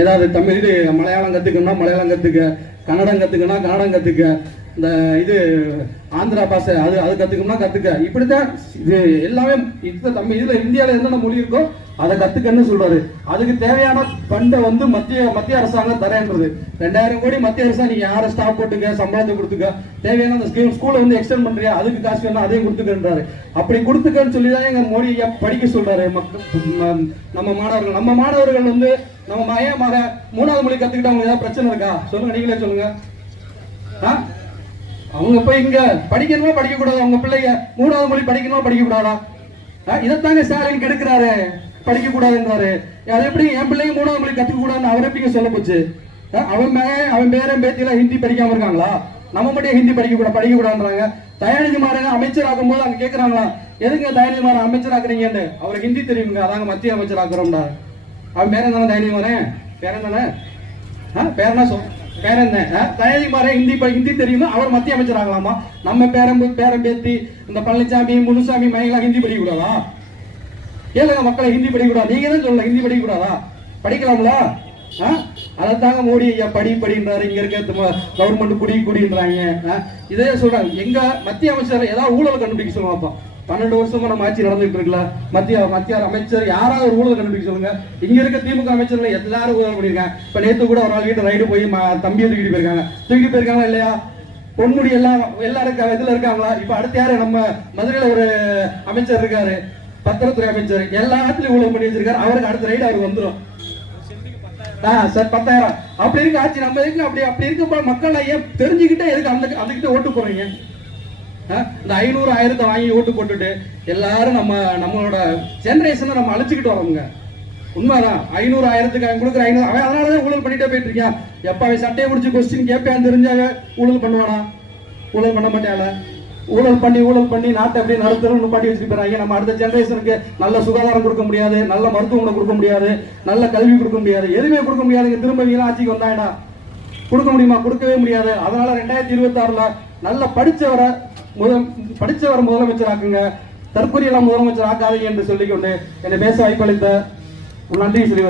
ஏதாவது தமிழ் இது மலையாளம் கற்றுக்கணும்னா மலையாளம் கற்றுக்க, கன்னடம் கற்றுக்கணும்னா கன்னடம் கற்றுக்க, இந்த இது ஆந்திரா பாஷை அது கற்றுக்கணும்னா கற்றுக்க. இப்படித்தான் இது எல்லாமே இந்த தமிழ் இதில் இந்தியாவில் என்னென்ன மொழி இருக்கோ அதை கற்றுக்கன்னு சொல்கிறாரு. அதுக்கு தேவையான ஃபண்டை வந்து மத்திய அரசாங்கம் தரேன்றது. 2000 கோடி மத்திய அரசாங்கம் நீங்கள் யாரை ஸ்டாஃப் போட்டுக்க, சம்பளத்தை கொடுத்துக்க, தேவையான அந்த ஸ்கூலை வந்து எக்ஸ்டெண்ட் பண்ணுறியா, அதுக்கு காசு வேணும், அதையும் கொடுத்துக்கன்றாரு. அப்படி கொடுத்துக்கன்னு சொல்லி தான் எங்கள் மோடி ஐயா படிக்க சொல்கிறாரு. நம்ம மாணவர்கள் வந்து நம்ம மக 3வது மொழி கற்றுக்கிட்டு அவங்களுக்கு ஏதாவது பிரச்சனை இருக்கா சொல்லுங்க, நீங்களே சொல்லுங்க. அவங்க போய் இங்க படிக்கணுமா படிக்கக்கூடாது, அவங்க பிள்ளைங்க 3வது மொழி படிக்கணுமா படிக்கக்கூடாதா? இதைத்தாங்க ஸ்டாலின் கெடுக்கிறாரு, படிக்க கூடாதுன்றாரு. அது எப்படி என் பிள்ளைங்க 3வது மொழி கத்துக்க கூடாதுன்னு அவர் எப்படிங்க சொல்ல போச்சு? அவன் பேரன் பேத்தியெல்லாம் ஹிந்தி படிக்காம இருக்காங்களா? நம்ம மட்டும் ஹிந்தி படிக்க கூடாதுன்றாங்க. தயாநிதி மாறன் அமைச்சர் ஆக்கும் போது அங்க கேட்கறாங்களா, எதுங்க தயாநிதி மாறன் அமைச்சர் ஆக்குறீங்கன்னு? அவருக்கு ஹிந்தி தெரியுங்க, அதாங்க மத்திய அமைச்சர் ஆக்குறோம்டா. அவன் பேரன் தானே தயாநிதி மாறன், பேரன் தானே, பேரனா பேரன் தான் தயாநிதி மாறன். ஹிந்தி தெரியுமா, அவர் மத்திய அமைச்சர் ஆகலாமா? நம்ம பேரன் பேத்தி இந்த பழனிசாமி முனுசாமி மயங்களாம் ஹிந்தி படிக்க கூடாதா? கேளுங்க மக்களை, ஹிந்தி படிக்க கூடாது. நீங்க தான் சொல்லல ஹிந்தி படிக்க கூடாதா? படிக்கலாம்ல? அதைத்தாங்க மோடி ஐயா படின்றாரு. இங்க இருக்க கவர்மெண்ட் குடின்றாங்க. இதே சொல்றாங்க. எங்க மத்திய அமைச்சர் ஏதாவது ஊழல் கண்டுபிடிக்க சொல்லுவாப்பா. 12 வருஷமா நம்ம ஆட்சி நடந்துட்டு இருக்குல்ல, மத்திய அமைச்சர் யாராவது ஒரு ஊழல் கண்டுபிடிக்க சொல்லுங்க. இங்க இருக்க திமுக அமைச்சர்ல எல்லாரும் ஊழல் பண்ணிருக்காங்க. இப்ப நேத்து கூட ஒரு நாள் வீட்டு ரைடு போய் தம்பியை தூக்கிட்டு போயிருக்காங்களா இல்லையா? பொன்முடி எல்லாம் எல்லாரும் இதுல இருக்காங்களா? இப்ப அடுத்து யாரு? நம்ம மதுரையில ஒரு அமைச்சர் இருக்காரு, பத்திரத்துறை அமைச்சர், எல்லா இடத்துலயும் ஊழல் பண்ணி வச்சிருக்காரு. அவருக்கு அடுத்த ரைடு அவருக்கு வந்துடும் சார் 10,000. அப்படி இருக்கு ஆட்சி. நம்ம இருக்கு அப்படி இருக்க மக்கள் ஏன் தெரிஞ்சுக்கிட்டே எதுக்கு அந்த ஓட்டு போடுறீங்க? இந்த 500 1000 வாங்கி ஓட்டு போட்டுட்டு எல்லாரும் நம்மளோட ஜெனரேஷனை நம்ம அழைச்சிக்கிட்டு வரோங்க. உண்மைதான். 500 1000 அவன் கொடுக்குற 500 அவன் அதனாலதான் ஊழல் பண்ணிட்டே போயிட்டு இருக்கான். எப்ப அவன் சட்டையை பிடிச்சி கொஸ்டின் கேட்பான்னு தெரிஞ்சாவே ஊழல் பண்ணுவானா? ஊழல் பண்ண மாட்டால. ஊழல் பண்ணி நாட்டை அப்படியே நடுத்தரும் பாட்டி வச்சுட்டு போறாங்க. நம்ம அடுத்த ஜெனரேஷனுக்கு நல்ல சுகாதாரம் கொடுக்க முடியாது, நல்ல மருத்துவமனை கொடுக்க முடியாது, நல்ல கல்வி கொடுக்க முடியாது, எதுவுமே கொடுக்க முடியாது. திரும்ப ஆட்சிக்கு வந்தாடா கொடுக்க முடியுமா? கொடுக்கவே முடியாது. அதனால 2026ல நல்ல படிச்சவரை முதலமைச்சர் ஆக்குங்க, தற்கொலையெல்லாம் முதலமைச்சர் ஆக்காதீங்க என்று சொல்லிக்கொண்டு என்னை பேச வாய்ப்பளித்த நன்றி சொல்லி